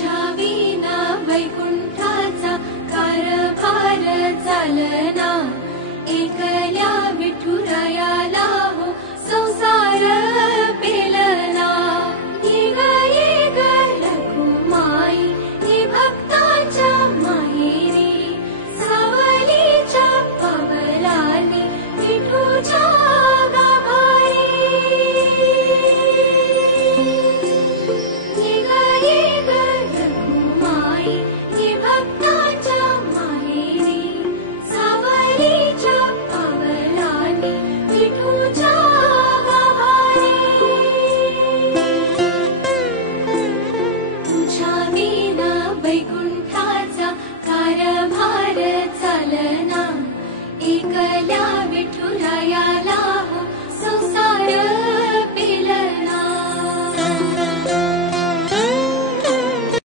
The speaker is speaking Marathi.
तुझ्या विना वैकुंठाचा कारभार चालना, एकल्या विठुरायाला हो संसार पेलना। ये ग रखुमाई ये भक्ताच्या माहेरी, सावलीच्या पवलानी विठूच्या गाभारी। ये ग रखुमाई ये भक्ताच्या माहेरी, सावलीच्या पवलानी विठूच्या गाभारी। तुझ्या विना वैकुंठाचा कारभार चालना, एकल्या विठुरायाला हो संसार